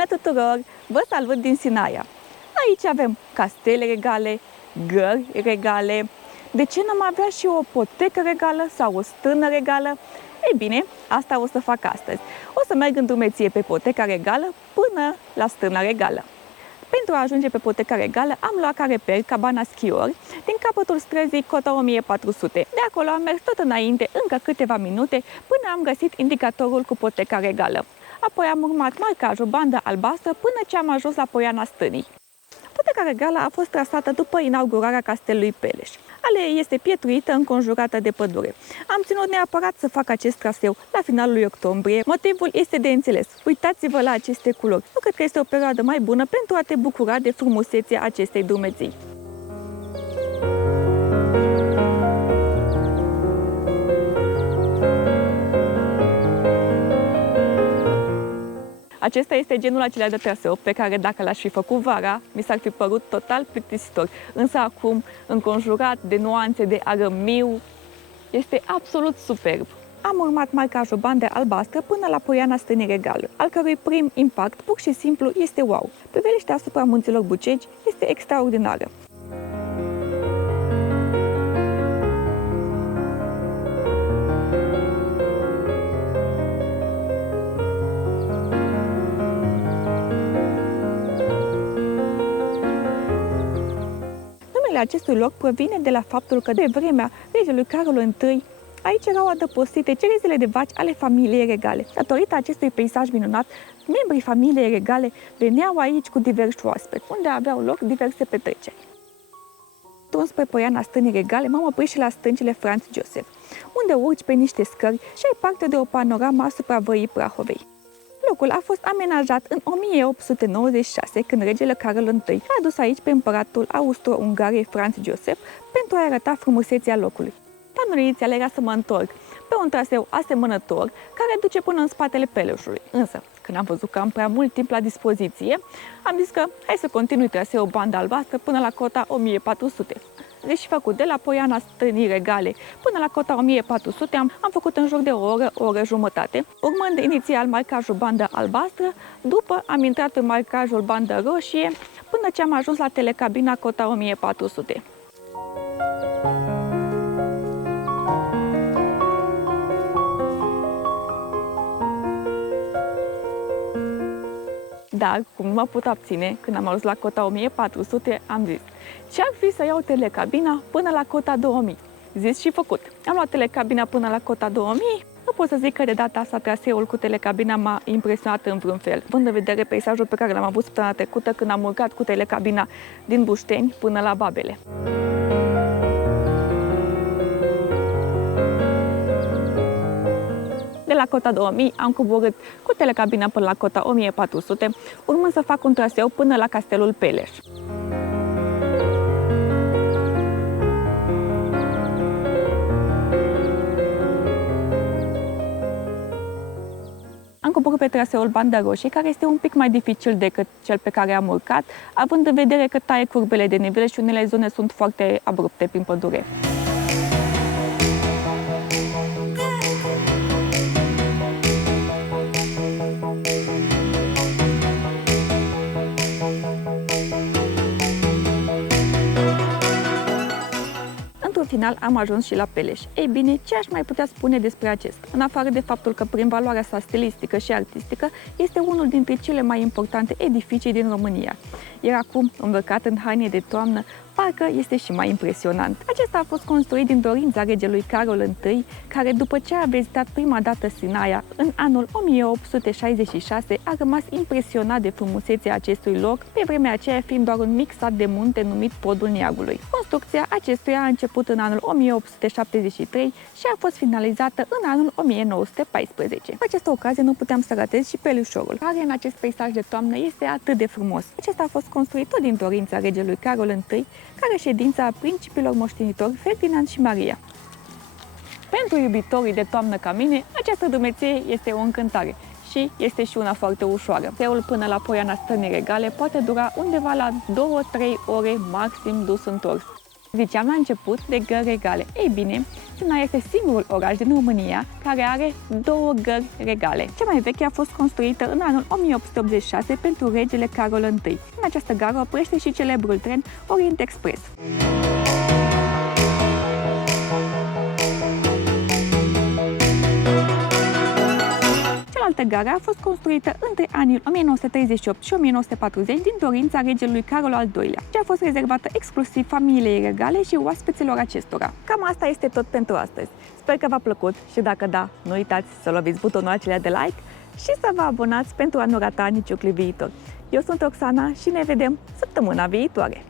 Bună tuturor! Vă salut din Sinaia! Aici avem castele regale, gări regale. De ce n-am avea și o potecă regală sau o stână regală? Ei bine, asta o să fac astăzi. O să merg în drumeție pe poteca regală până la stâna regală. Pentru a ajunge pe poteca regală am luat ca reper cabana schiori din capătul străzii Cota 1400. De acolo am mers tot înainte încă câteva minute până am găsit indicatorul cu poteca regală. Apoi am urmat marcajul bandă albastră până ce am ajuns la Poiana Stânii. Poteca regală a fost trasată după inaugurarea castelului Peleș. Aleea este pietruită, înconjurată de pădure. Am ținut neapărat să fac acest traseu la finalul lui octombrie. Motivul este de înțeles. Uitați-vă la aceste culori. Nu cred că este o perioadă mai bună pentru a te bucura de frumusețea acestei drumeții. Acesta este genul acela de traseu pe care dacă l-aș fi făcut vara, mi s-ar fi părut total plictisitor. Însă acum, înconjurat de nuanțe de arămiu, este absolut superb. Am urmat marcajul bandă albastră până la Poiana Stânii Regală, al cărui prim impact, pur și simplu, este wow. Priveliștea asupra munților Bucegi este extraordinară. Acestui loc provine de la faptul că de vremea regelui Carol I, aici erau adăpostite cerezele de vaci ale familiei regale. Datorită acestui peisaj minunat, membrii familiei regale veneau aici cu diversi oaspeți, unde aveau loc diverse petreceri. Drum spre Poiana Stânii Regale, m-am oprit și la stâncile Franz Joseph, unde urci pe niște scări și ai parte de o panoramă asupra Văii Prahovei. Locul a fost amenajat în 1896, când regele Carol I a adus aici pe împăratul Austro-Ungariei Franz Joseph pentru a arăta frumusețea locului. Planul inițial era să mă întorc pe un traseu asemănător care duce până în spatele Peleșului. Însă, când am văzut că am prea mult timp la dispoziție, am zis că hai să continui traseul bandă albastră până la Cota 1400. Deci făcut de la Poiana Stânii Regale până la Cota 1400 am făcut în jur de o oră jumătate, urmând inițial marcajul bandă albastră, după am intrat în marcajul bandă roșie, până ce am ajuns la telecabina Cota 1400. Dar, cum nu mă pot abține, când am ajuns la Cota 1400, am zis, ce-ar fi să iau telecabina până la Cota 2000? Zis și făcut. Am luat telecabina până la Cota 2000, nu pot să zic că de data asta traseul cu telecabina m-a impresionat în vreun fel, având în vedere peisajul pe care l-am avut săptămâna trecută când am urcat cu telecabina din Bușteni până la Babele. De la Cota 2000 am coborât cu telecabina până la Cota 1400, urmând să fac un traseu până la Castelul Peleș. Am coborât pe traseul bandă roșie, care este un pic mai dificil decât cel pe care am urcat, având în vedere că taie curbele de nivel și unele zone sunt foarte abrupte prin pădure. În final am ajuns și la Peleș. Ei bine, ce aș mai putea spune despre acesta? În afară de faptul că prin valoarea sa stilistică și artistică este unul dintre cele mai importante edificii din România. Iar acum, îmbrăcat în haine de toamnă, parcă este și mai impresionant. Acesta a fost construit din dorința regelui Carol I, care după ce a vizitat prima dată Sinaia în anul 1866 a rămas impresionat de frumusețea acestui loc, pe vremea aceea fiind doar un mic sat de munte numit Podul Neagului. Construcția acestuia a început în anul 1873 și a fost finalizată în anul 1914. Cu această ocazie nu puteam să ratez și Pelișorul, care în acest peisaj de toamnă este atât de frumos. Acesta a fost construit tot din dorința regelui Carol I, care ședința a principilor moștenitori Ferdinand și Maria. Pentru iubitorii de toamnă ca mine, această drumeție este o încântare și este și una foarte ușoară. Traseul până la Poiana Stânii Regale poate dura undeva la 2-3 ore maxim dus întors. Ziceam la început de gări regale. Ei bine, Siena este singurul oraș din România care are 2 gări regale. Cea mai veche a fost construită în anul 1886 pentru regele Carol I. În această gară oprește și celebrul tren Orient Express. Cealaltă gară a fost construită între anii 1938 și 1940 din dorința regelui Carol al II-lea și a fost rezervată exclusiv familiei regale și oaspeților acestora. Cam asta este tot pentru astăzi. Sper că v-a plăcut și dacă da, nu uitați să loviți butonul acela de like și să vă abonați pentru a nu rata niciun clip viitor. Eu sunt Roxana și ne vedem săptămâna viitoare!